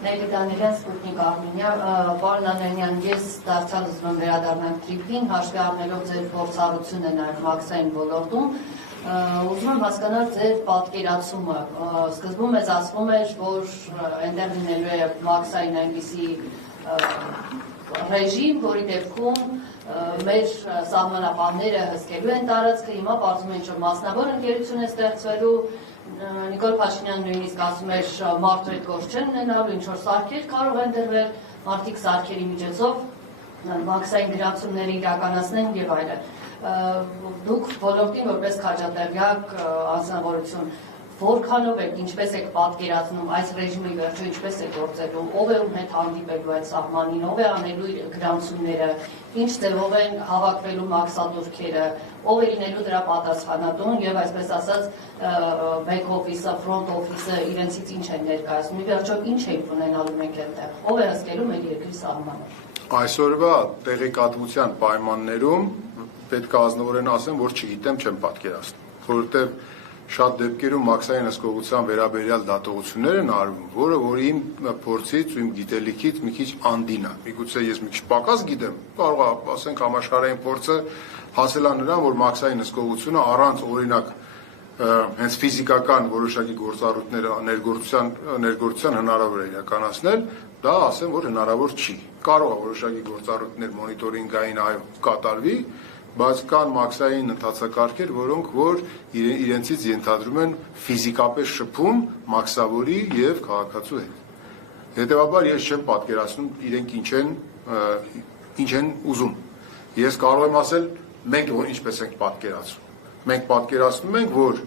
Նելի Դանելյան, Սպուտնիկ Արմենիա, պարոն Անանյան, ես դարձյալ ուզում եմ վերադառնալ Թրիփին, հաշվի առնելով ձեր փորձառությունը նաև մաքսային ոլորտում, ուզում եմ հասկանալ ձեր պատկերացումը։ Սկզբում մեզ ասվում էր, որ այնտեղ լինելու է մաքսային այնպիսի ռեժիմ, որի դեպքում մեր սահմանապահները հսկելու են տարածքը, հիմա պարզվում են, որ մասնավոր ընկերություն է ստեղծվելու, Նիկոլ Փաշինյանը նույնիսկ ասում էր մարդու այդ գործ չեն ունենալու, ինչ-որ սարքեր կարող են դրվել, մարդիկ սարքերի միջոցով մաքսային գրանցումները իրականացնեն եւ այլն։ Դուք ոլորտին որպես քաջատեղյակ անձնավորություն որքանով եք, ինչպես եք պատկերացնում այս ռեժիմի վերջը ինչպես է գործելու, ով է ում հետ հանդիպելու այդ սահմանին, ով է անելու գրանցումները, ինչ ձևով են հավաքվելու մաքսատուրքերը, ով է լինելու դրա պատասխանատուն եւ այսպես ասած back office-ը, front office-ը իրենցից ինչ են ներկայացնում, ի վերջո ինչ է ունենալու մենք այդտեղ, ով է հսկելու մեր երկրի սահմանը։ Այսօրվա տեղեկատվության պայմաններում պետք է ազնվորեն ասեմ, որ չգիտեմ, չեմ պատկերացնում, որովհետեւ շատ դեպքերում մաքսային հսկողության վերաբերյալ դատողություններ են արվում, որը որ իմ փորձից ու իմ գիտելիքից մի քիչ անդին է։ Միգուցե ես մի քիչ պակաս գիտեմ, կարող է ասենք համաշխարհային փորձը հասել է նրան, որ մաքսային հսկողությունը առանց օրինակ հենց ֆիզիկական որոշակի գործառույթները ներգործության հնարավոր է իրականացնել, դա ասեմ, որ հնարավոր չի։ Կարող է որոշակի գործառույթներ մոնիտորինգային կատարվի, բայց կան մաքսային ընթացակարգեր, որոնք որ իրենցից ենթադրում են ֆիզիկապես շփում մաքսավորի եւ քաղաքացու հետ։ Հետևաբար ես չեմ պատկերացնում իրենք ինչ են ուզում։ Ես կարող եմ ասել, մենք որ ինչպես ենք պատկերացնում։ Մենք պատկերացնում ենք, որ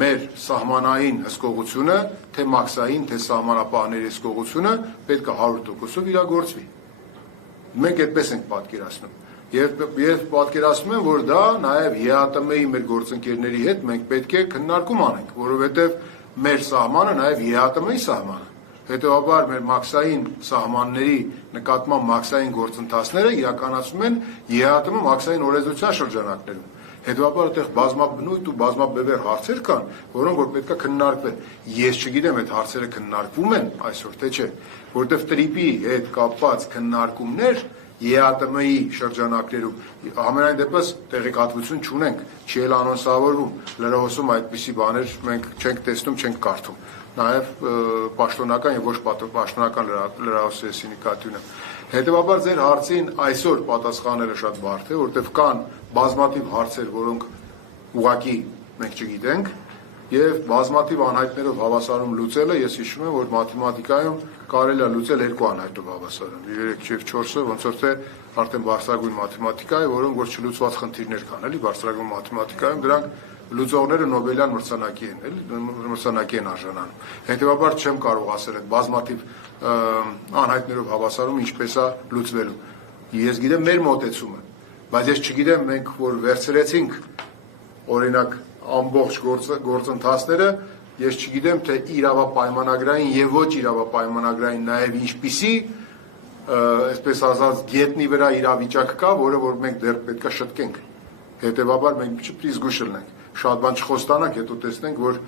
մեր սահմանային հսկողությունը, թե մաքսային, թե սահմանապահների հսկողությունը պետք է 100%-ով իրագործվի։ Մենք այդպես ենք պատկերացնում։ Եվ պատկերացնում եմ, որ դա նաև ԵԱՏՄ-ի մեր գործընկերների հետ մենք պետք է քննարկում անենք, որովհետև մեր սահմանը նաև ԵԱՏՄ-ի սահմանը։ Հետևաբար մեր մաքսային սահմանների նկատմամբ մաքսային գործընթացները իրականացվում են ԵԱՏՄ մաքսային օրենսդրության շրջանակներում։ Հետևաբար այդտեղ բազմաբնույթ ու բազմաբևեռ հարցեր կան, որոնք որ պետք է քննարկվեն։ Ես չգիտեմ այդ հարցերը քննարկվում են այսօր թե չէ, որովհետև տրիպի հետ կապված քննարկումներ ԵԱՏՄ-ի շրջանակներում համենայն դեպս տեղեկատվություն չունենք, չի էլ անոնսավորվում, լրահոսում այդպիսի բաներ մենք չենք տեսնում, չենք կարդում, նաև պաշտոնական եւ ոչ պաշտոնական լրահոսի նկատի ունեմ։ Հետևաբար ձեր հարցին այսօր պատասխանելը շատ բարդ է, որովհետեւ կան բազմաթիվ հարցեր, որոնք ուղղակի մենք չգիտենք, եւ բազմաթիվ անհայտներով հավասարում լուծելը ես հիշում եմ, որ մաթեմատիկայում կարելի է լուծել երկու անհայտով հավասարում, 3 եւ 4-ը ոնց որ թե արդեն բարձրագույն մաթեմատիկա է, որոնք որ չլուծված խնդիրներ կան, էլի բարձրագույն մաթեմատիկայում դրանք լուծողները Նոբելյան մրցանակի են, էլի մրցանակի են արժանանում։ Հետևաբար չեմ կարող ասել այդ բազմաթիվ անհայտներով հավասարում ինչպես է լուծվելու։ Ես գիտեմ մեր մոտեցումը, բայց ես չգիտեմ մենք որ վերցրեցինք օրինակ ամբողջ գործընթացները, ես չգիտեմ թե իրավապայմանագրային եւ ոչ իրավապայմանագրային նաեւ ինչպիսի այսպես ասած գետնի վրա իրավիճակ կա, որը որ մենք դեռ պետքա շտկենք։ Հետևաբար մենք չպետք է զգուշ լինենք, շատ բան չխոստանանք, հետո տեսնենք, որ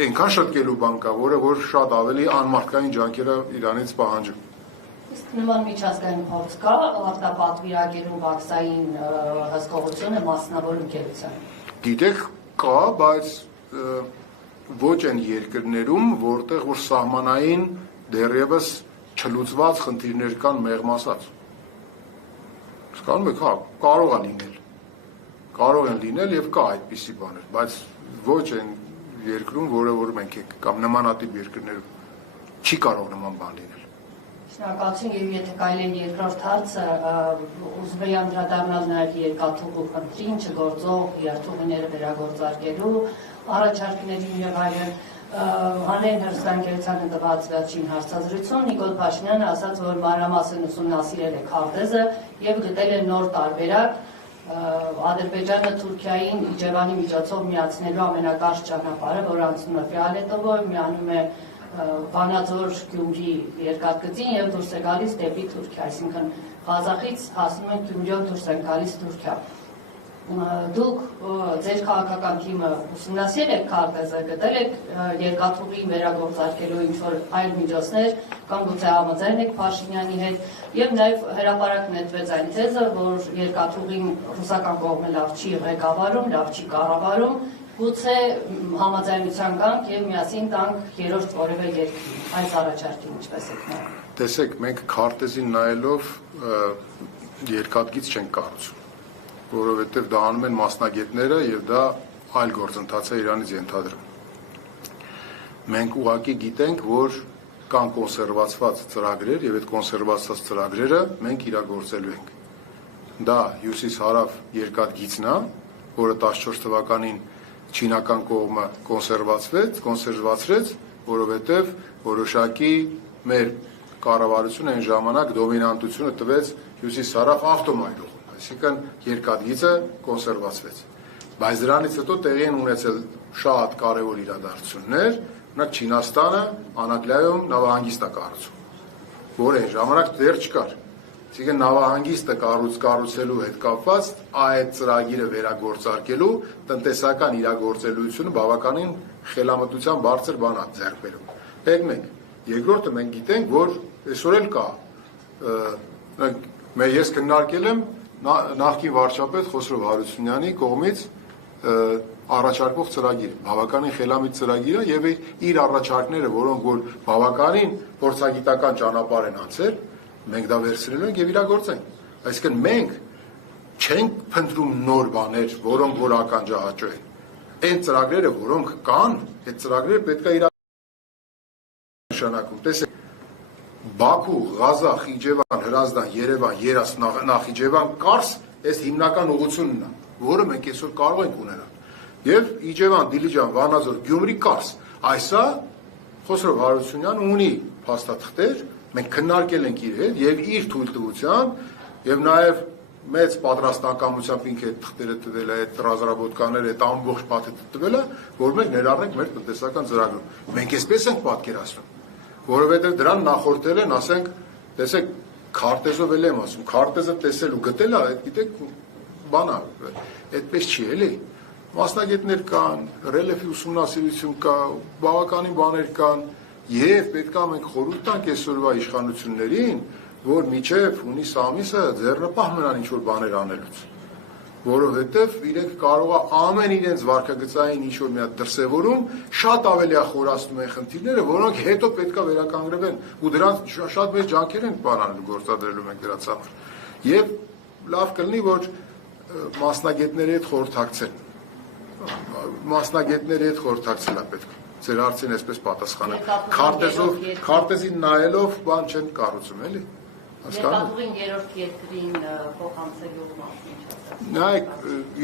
այնքան շտկելու բան կա, որը որ շատ ավելի անմարդկային ջանքերը իրանից պահանջում։ Իսկ նման միջազգային փորձ կա արտապատվիրակելու մաքսային հսկողությունը մասնավոր ընկերության։ Գիտեք, կա, բայց ոչ այն երկրներում, որտեղ որ սահմանային դեռևս չլուծված խնդիրներ կան մեղմ ասած։ Հասկանում եք, հա, կարող է լինել։ Կարող են լինել եւ կա այդպիսի բաներ, բայց ոչ այն երկրում, որը որ մենք ենք, կամ նմանատիպ երկրներում չի կարող նման բան լինել։ Շնորհակալություն եւ եթե կարելի է երկրորդ հարցը ուզում եի անդրադառնալ նաեւ երկաթուղու խնդրին, չգործող երթուղիները վերագործարկելու առաջարկներին եւ այլն։ Հանեն հերթանքերությանը տված վերջին հարցազրույցում Նիկոլ Փաշինյանը ասաց, որ մանրամասն ուսումնասիրել է քարտեզը եւ գտել է նոր տարբերակ Ադրբեջանը Թուրքիային Իջևանի միջոցով միացնելու ամենակարճ ճանապարհը, որը անցնում է Ֆիալետովով, միանում է Վանաձոր Գյումրի երկաթգծին եւ դուրս է գալիս դեպի Թուրքիա, այսինքն Ղազախից հասնում են Գյումրիով դուրս են գալիս Թուրքիա։ դուք ձեր քաղաքական թիմը ուսումնասիրել եք քարտեզը, գտել եք երկաթուղի վերագործարկելու ինչ-որ այլ միջոցներ, կամ գուցե համաձայն եք Փաշինյանի հետ, եւ նաեւ հրապարակ նետվեց այն թեզը, որ երկաթուղին ռուսական կողմը լավ չի ղեկավարում, լավ չի կառավարում, գուցե համաձայնության կանք եւ միասին տանք երրորդ որևէ երկրի, այս առաջարկին ինչպես եք նայում։ Տեսեք, մենք քարտեզին նայելով երկաթգիծ չենք կառուցում, որովհետև դա անում են մասնագետները եւ դա այլ գործընթաց է իրանից ենթադրում։ Մենք ուղղակի գիտենք, որ կան կոնսերվացված ծրագրեր եւ այդ կոնսերվացված ծրագրերը մենք իրագործելու ենք։ Դա հյուսիս-հարավ երկաթգիծն է, որը 14 թվականին չինական կողմը կոնսերվացրեց, որովհետև որոշակի մեր կառավարությունը այն ժամանակ դոմինանտությունը տվեց հյուսիս-հարավ ավտոմայրուղին, այսինքն երկաթգիծը կոնսերվացվեց։ Բայց դրանից հետո տեղի են ունեցել շատ կարևոր իրադարձություններ, օրինակ Չինաստանը Անակլայում նավահանգիստ է կառուցում, որը այն ժամանակ դեռ չկար։ Այսինքն նավահանգիստը կառուցելու հետ կապված այդ ծրագիրը վերագործարկելու տնտեսական իրագործելիությունը բավականին խելամտության բարձր բան է ձեռք բերում։ Այդ մեկ։ Երկրորդը մենք գիտենք, որ այսօր էլ կա ես քննարկել եմ նախկին վարչապետ Խոսրով Հարությունյանի կողմից առաջարկվող ծրագիր, բավականին խելամիտ ծրագիր է եւ իր առաջարկները, որոնք որ բավականին փորձագիտական ճանապարհ են անցել, մենք դա վերցրելու ենք եւ իրագործենք։ Այսինքն մենք չենք փնտրում նոր բաներ, որոնք որ ականջահաճո են։ Այն ծրագրերը, որոնք կան, այդ ծրագրերը պետք է նշանակում։ Տեսեք, Բաքու, Ղազախ, Խիջևան, Հրազդան, Երևան, Երաս, Նախիջևան, Կարս, այս հիմնական ուղղությունն է, որը մենք այսօր կարող ենք ունենալ։ Եվ Իջևան, Դիլիջան, Վանաձոր, Գյումրի, Կարս, այսա Խոսրով Հարությունյանը ունի փաստաթղթեր, մենք քննարկել ենք իր հետ եւ իր թույլտվությամբ եւ նաեւ մեծ պատրաստակամությամբ ինքը այդ թղթերը տվել է, այդ ռազրաբոտկաները, այդ ամբողջ փաթեթը տվել է, որ մենք ներառնենք մեր տնտեսական ծրագրում։ Մենք այսպես ենք պատկերացնում, որովհետեւ դրան նախորդել են, ասենք, տեսեք, քարտեզով էլ եմ ասում, քարտեզը տեսել ու գտել է, այդ գիտեք, բան է, այդպես չի էլի։ Մասնագետներ կան, ռելիեֆի ուսումնասիրություն կա, բավականին բաներ կան, եւ պետք է մենք խորհուրդ տանք այսօրվա իշխանություններին, որ միջև հունիս ամիսը ձեռնպահ մնան ինչ-որ բաներ անելուց, որովհետև իրենք կարող է ամեն իրենց վարքագծային ինչ-որ մի հատ դրսևորում շատ ավելի է խորացնում են խնդիրները, որոնք հետո պետք է վերականգնվեն, ու դրանց շատ մեծ ջանքեր են բանալու գործադրելու մենք դրանց համար։ Եվ լավ կլինի, որ մասնագետների հետ խորհրդակցեն։ Մասնագետների հետ խորհրդակցելա պետք։ Ձեր հարցին այսպես պատասխանը։ Քարտեզին նայելով բան չեն կառուցում, էլի։ Երկաթուղին երրորդ երկրին փոխանցելու մասին ինչ ասած։ Նայեք,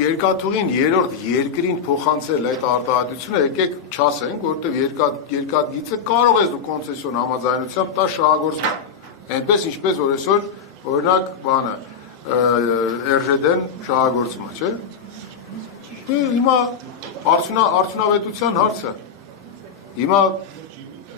երկաթուղին երրորդ երկրին փոխանցել այդ արտահայտությունը եկեք չասենք, որովհետև երկաթգիծը կարող ես դու կոնցեսիոն համաձայնությամբ տա շահագործման։ Այնպես ինչպես որ այսօր օրինակ բանը RЖD-ն շահագործում է, չէ՞։ Հիմա արդյունավետության հարցը։ Հիմա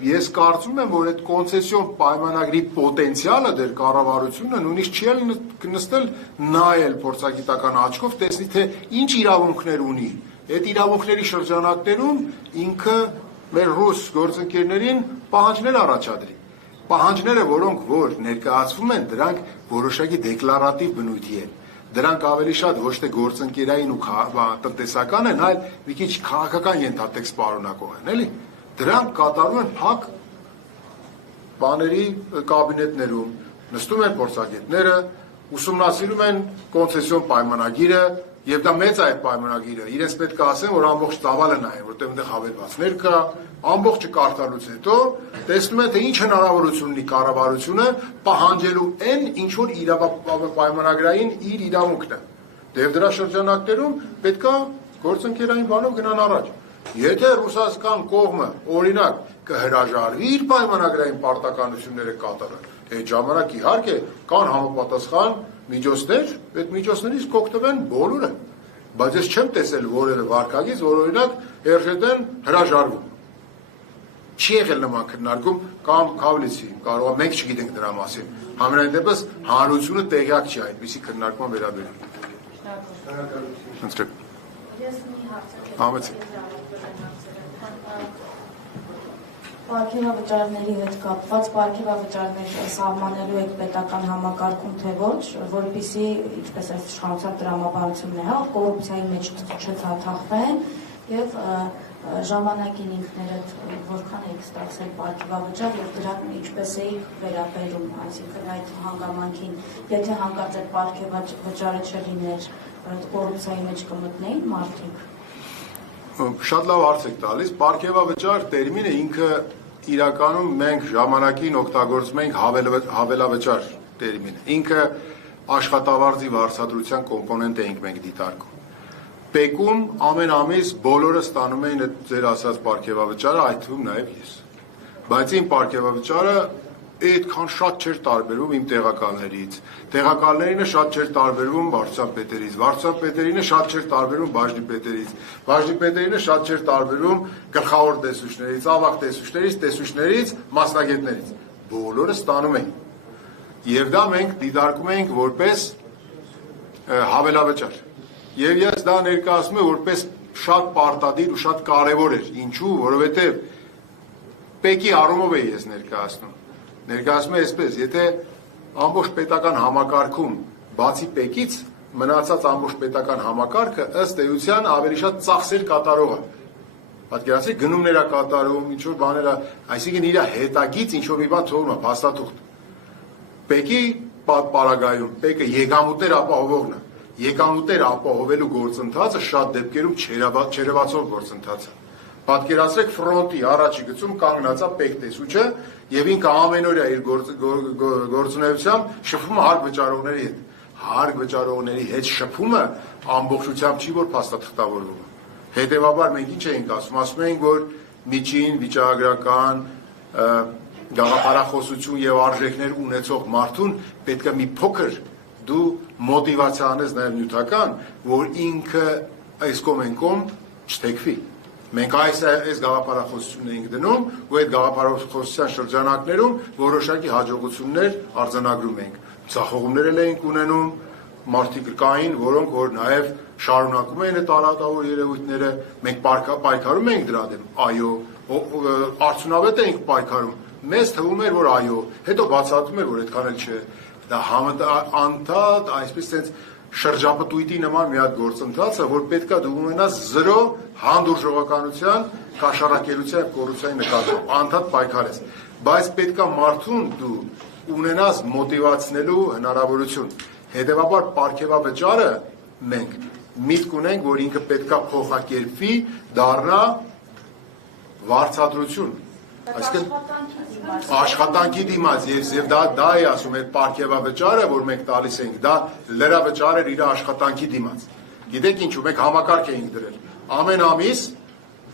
ես կարծում եմ, որ այդ կոնցեսիոն պայմանագրի պոտենցիալը դեր կառավարությունը նույնիսկ չի նստել նայել փորձագիտական աչքով, տեսնի թե ինչ իրավունքներ ունի։ Այդ իրավունքների շրջանակներում ինքը մեր ռուս գործընկերներին պահանջներ առաջադրի։ Պահանջները, որոնք որ ներկայացվում են, դրանք որոշակի դեկլարատիվ բնույթի են։ Դրանք ավելի շատ ոչ թե գործընկերային ու տնտեսական են, այլ մի քիչ քաղաքական ենթատեքստ պարունակող են, էլի։ Դրանք կատարում են փակ բաների կաբինետներում, նստում են փորձագետները, ուսումնասիրում են կոնցեսիոն պայմանագիրը, եւ դա մեծ է այդ պայմանագիրը։ Իրենց պետք է ասեն, որ ամբողջ ծավալը նայեն, որտեղ այնտեղ հավելվածներ կա, ամբողջը կարդալուց հետո տեսնում են, թե ինչ հնարավորություն ունի կառավարությունը պահանջելու այն, ինչ որ պայմանագրային իր իրավունքն է։ Եվ դրա շրջանակներում պետք է գործընկերային բանով գնան առաջ։ Եթե ռուսական կողմը օրինակ կհրաժարվի իր պայմանագրային պարտականությունները կատարել, այդ ժամանակ իհարկե կան համապատասխան միջոցներ, այդ միջոցներից կօգտվեն բոլորը, բայց ես չեմ տեսել որևէ վարքագիծ, որ օրինակ RЖD-ն հրաժարվում։ Չի եղել նման քննարկում կամ Քավլիցի, կարող է մենք չգիտենք դրա մասին։ Համենայն դեպս հանրությունը տեղյակ չի այդպիսի քննարկման վերաբերյալ։ Ընտրեք։ Ես մի հարց Համեցեք։ Պարգևավճարների հետ կապված պարգևավճարներ սահմանելու եք պետական համակարգում թե ոչ, որպեսզի, ինչպես այս իշխանության տրամաբանությունն է, կոռուպցիայի մեջ չթաթախվեն եւ ժամանակին ինքներդ որքան եք ստացել պարգևավճար եւ դրան ինչպես եք վերաբերում, այսինքն այդ հանգամանքին, եթե հանկարծ այդ պարգևավճարը չլիներ, կոռուպցիայի մեջ կմտնեին մարդիկ։ Շատ լավ հարց եք տալիս, պարգևավճար տերմինը ինքը իրականում մենք ժամանակին օգտագործում ենք հավելավճար տերմինը։ Ինքը աշխատավարձի վարձատրության կոմպոնենտ ենք մենք դիտարկում։ Պեկում ամեն ամիս բոլորը ստանում էին այդ ձեր ասած պարգևավճարը, այդ թվում նաև ես։ Բայց իմ պարգևավճարը այդքան շատ չէր տարբերվում իմ տեղակալներից։ Տեղակալներինը շատ չէր տարբերվում վարչության պետերից, վարչության պետերինը շատ չէր տարբերվում բաժնի պետերից, բաժնի պետերինը շատ չէր տարբերվում գլխավոր տեսուչներից, ավագ տեսուչներից, մասնագետներից։ Բոլորը ստանում էին։ Եվ դա մենք դիտարկում ենք որպես հավելավճար։ Եվ ես դա ներկայացնում եմ որպես շատ պարտադիր ու շատ կարևոր էր։ Ինչու՞, որովհետև պեկի առումով է ես ներկայացնում։ Ներկայացնում է այսպես, եթե ամբողջ պետական համակարգում բացի պեկից մնացած ամբողջ պետական համակարգը ըստ էության ավելի շատ ծախսեր կատարող է։ Պատկերացրեք, գնումներ է կատարում, ինչ որ բաներ է, այսինքն իր հետագից ինչ որ մի բան թողնում է, փաստաթուղթ։ Պեկի պարագայում պեկը եկամուտներ ապահովողն է։ Եկամուտներ ապահովելու գործընթացը շատ դեպքերում չերևացող գործընթաց է։ Պատկերացրեք ֆրոնտի առաջի գծում կանգնած է պեկ տեսուչը եւ ինքը ամենօրյա իր գործունեությամբ շփվում է հարկ վճարողների հետ։ Հարկ վճարողների հետ շփումը ամբողջությամբ չի որ փաստաթղթավորվում է։ Հետևաբար մենք ինչ ենք ասում ենք, որ միջին վիճակագրական գաղափարախոսություն եւ արժեքներ ունեցող մարդուն պետք է մի փոքր դու մոտիվացիա անես նաեւ նյութական, որ ինքը այս կոմ չթեքվի։ Մենք այս գաղափարախոսությունն ենք դնում ու այդ գաղափարախոսության շրջանակներում որոշակի հաջողություններ արձանագրում ենք։ Ցախողումներ ենք ունենում, մարդիկ կային, որոնք որ նաև շարունակում են այդ արատավոր երևույթները, մենք պայքարում ենք դրա դեմ, այո, արդյունավետ ենք պայքարում, մեզ թվում էր, որ այո, հետո բացատրում էր, որ այդքան էլ չէ, դա անդադ, այսպես sense շրջապտույտի նման մի հատ գործընթաց է, որ պետքա դու ունենաս 0 հանդուրժողականության, կաշառակերության եւ կոռուպցիայի նկատմամբ, անդադ պայքարես, բայց պետքա մարդուն դու ունենաս մոտիվացնելու հնարավորություն։ Հետևաբար պարգևավճարը մենք միտք ունենք, որ ինքը պետքա փոխակերպվի, դառնա վարձատրություն։ Այսինքն աշխատանքի դիմաց եւ դա է ասում այդ պարգևավճարը, որ մենք տալիս ենք, դա լրավճար էր իր աշխատանքի դիմաց։ Գիտեք ինչու, մենք համակարգ էինք դրել։ Ամեն ամիս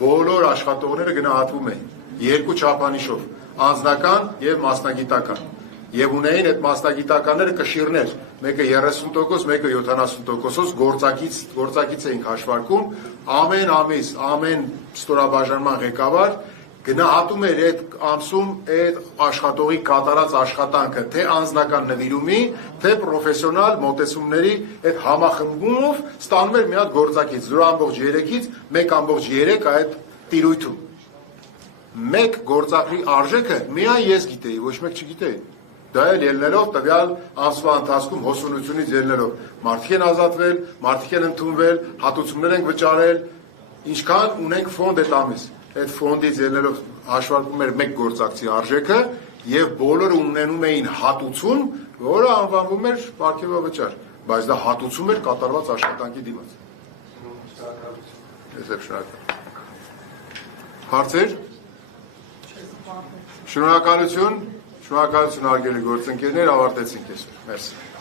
բոլոր աշխատողները գնահատվում էին երկու չափանիշով՝ անձնական եւ մասնագիտական։ Եվ ունեին այդ մասնագիտականները կշիռներ, մեկը 30%, մեկը 70%, գործակից էինք հաշվարկում, ամեն ամիս, ամեն ստորաբաժանման ղեկավար գնահատում էր այդ ամսում այդ աշխատողի կատարած աշխատանքը, թե անձնական նվիրումի, թե պրոֆեսիոնալ մոտեցումների այդ համախմբումով ստանում էր մի հատ գործակից, 0.3-ից 1.3 այդ տիրույթում։ Մեկ գործակի արժեքը միայն ես գիտեի, ոչ մեկ չգիտեի։ Դա էլ ելնելով տվյալ ամսվա ընթացքում հոսունությունից ելնելով մարդիկ են ազատվել, մարդիկ են ընդունվել, հատուցումներ են վճարել, ինչքան ունենք ֆոնդ այդ ամիս։ Այդ ֆոնդից ելնելով հաշվարկում էր մեկ գործակցի արժեքը եւ բոլորը ունենում էին հատուցում, որը անվանվում էր պարգևավճար, բայց դա հատուցում էր կատարված աշխատանքի դիմաց։ Հարցեր։ Շնորհակալություն հարգելի գործընկերներ, ավարտեցինք այսօր։ Մերսի։